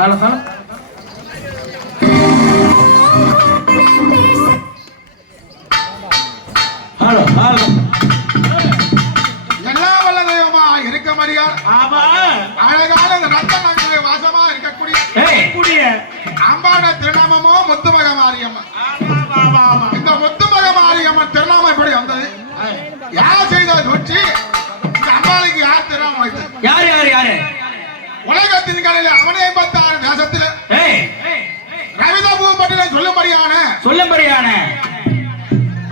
Hello hello. Hello hello. எல்லா வல்ல தெய்வமா இருக்க மரியார் ஆமா. அழகான ரத்த நாங்கள் வாசமா இருக்கக்கூடிய கூடிய அம்பாட திருநாமமோ முத்துமக மாரியம்மா இந்த முத்துமக மாரி உலகத்தின் கலையில அவனே பத்தாறு தேசத்துல ஏய் ரவிதபூபட்டினம் சொல்லும்படியான. சொல்லும்படியான.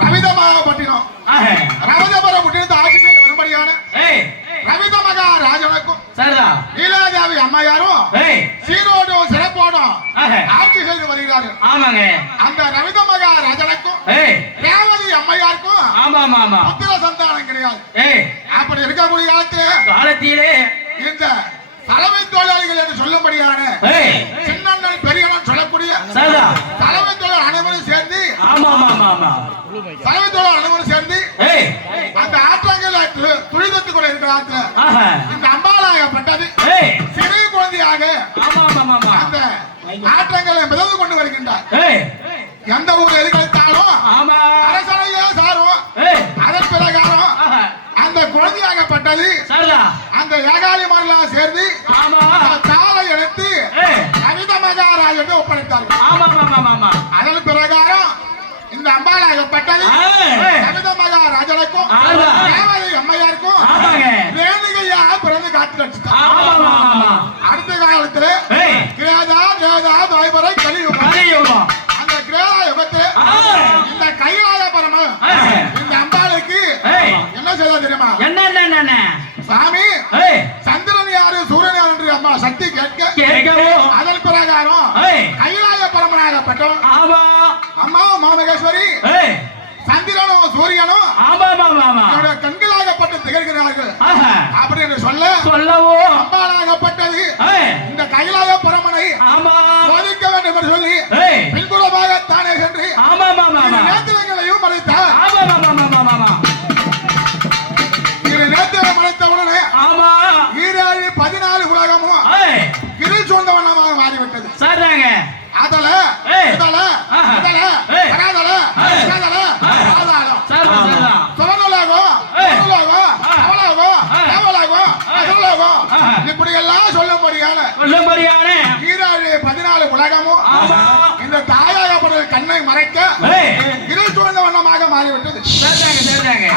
ரவிதமாகப்பட்டினம் ஆஹ. ரவிதபுர பட்டினத்தை ஆட்சி செய்ய வரும்படியான. ஏய். ரவித மகாராஜனுக்கும் சரிதா லீலாதேவி அம்மையாரும் ஏய். சீரோடும் சிறப்போடும் ஆட்சி செய்து வருகிறார்கள். ஆமாங்க. அந்த ரவித மகாராஜனுக்கும் ஏய். ரேவதி அம்மையாருக்கும் ஆமா ஆமா ஆமா புத்திர சந்தானம் கிடையாது. ஏய். அப்படி இருக்கக்கூடிய காலத்துல காலத்திலே தலைமை தொழிலாளிகள் என்று சொல்லும்படியான சின்னண்ணன் பெரியண்ணன் சொல்லக்கூடிய தலைமை தொழில் அனைவரும் சேர்ந்து தலைமை தொழில் அனைவரும் சேர்ந்து ஏகாலிமாரெல்லாம் சேர்ந்து தாளை எடுத்து கவித மகாராஜன் ஒப்படைத்தார்கள் அதன் பிரகாரம் இந்த அம்பாலாகப்பட்டது ஏய் கவித மகாராஜனுக்கும். ரேவதி அம்மையாருக்கும் ரேணுகையா பிறந்து காத்து அடுத்த காலத்துல கிரேதா தேதா துவைபரை கலியுகம். அந்த கிரேதா யுகத்துல ஆ. இந்த கைலாய பரம இந்த அம்பாளுக்கு என்ன செய்ய தெரியுமா? என்ன சாமி பரமனாகப்பட்டவன் ஆமா அம்மாவும் மாமகேஸ்வரி. சந்திரனும் சூரியனும் ஆமா ஆமா ஆமா என்னுடைய கண்களாகப்பட்டு திகழ்கிறார்கள். அப்படி என்று சொல்ல சொல்லவோ. அம்பாளாகப்பட்டது. ஏய். இந்த கைலாய பரமனை ஆமா. சோதிக்க வேண்டும் என்று சொல்லி அதல. இதல. இதல. வராதல. வராதல ஏய். பாதாளம் சரிதா சரிதா சுவர்ணலோகம் ஏய். பொருளோகம் ஆ. அவலோகம். அதர்லோகம் ஆஹா. இப்படி எல்லாம் சொல்லும்படியான சொல்லும்படியான ஈராழி பதினாலு உலகமும் இந்த தாயாகப்பட்ட கண்ணை மறைக்க இருள் சூழ்ந்த வண்ணமாக மாறிவிட்டது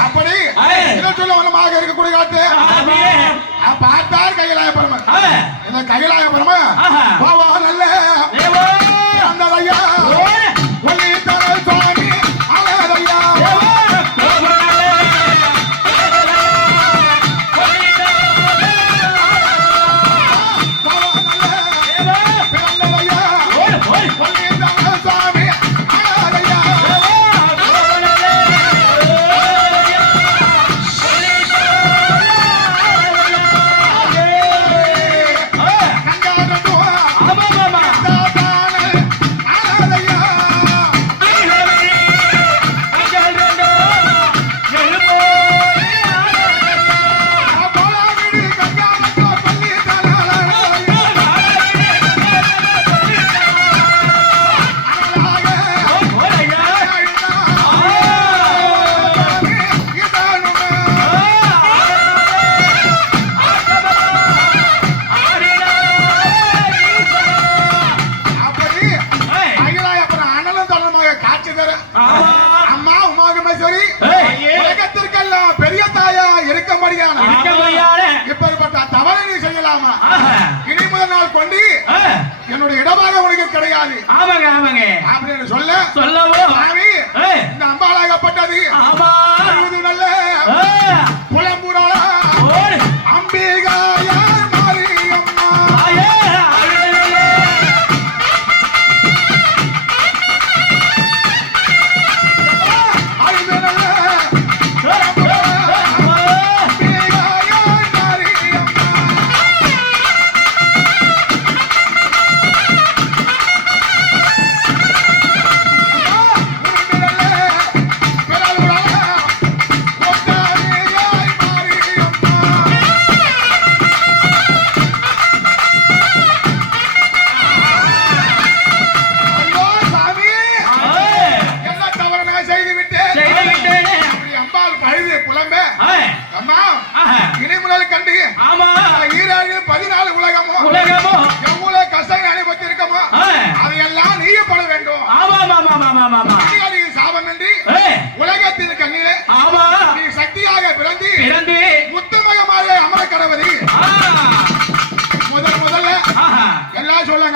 அப்படி. இருள் சூழ்ந்த வண்ணமாக இருக்கக்கூடிய ஆமா பார்த்தார் கைலாய பரமன் ஏய் இந்த கைலாய பரமன் ஆமாங்க ஆமாங்க. அப்படின்னு சொல்ல. சொல்லவோ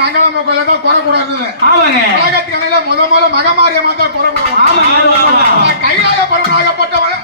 மங்களாம கோயில தான் குறை கூடாது ஆமாங்க உலகத்துக்கு முதல்ல மகமாரியமா தான் குறை கூடாது கையிலாக பரவனாகப்பட்டவன்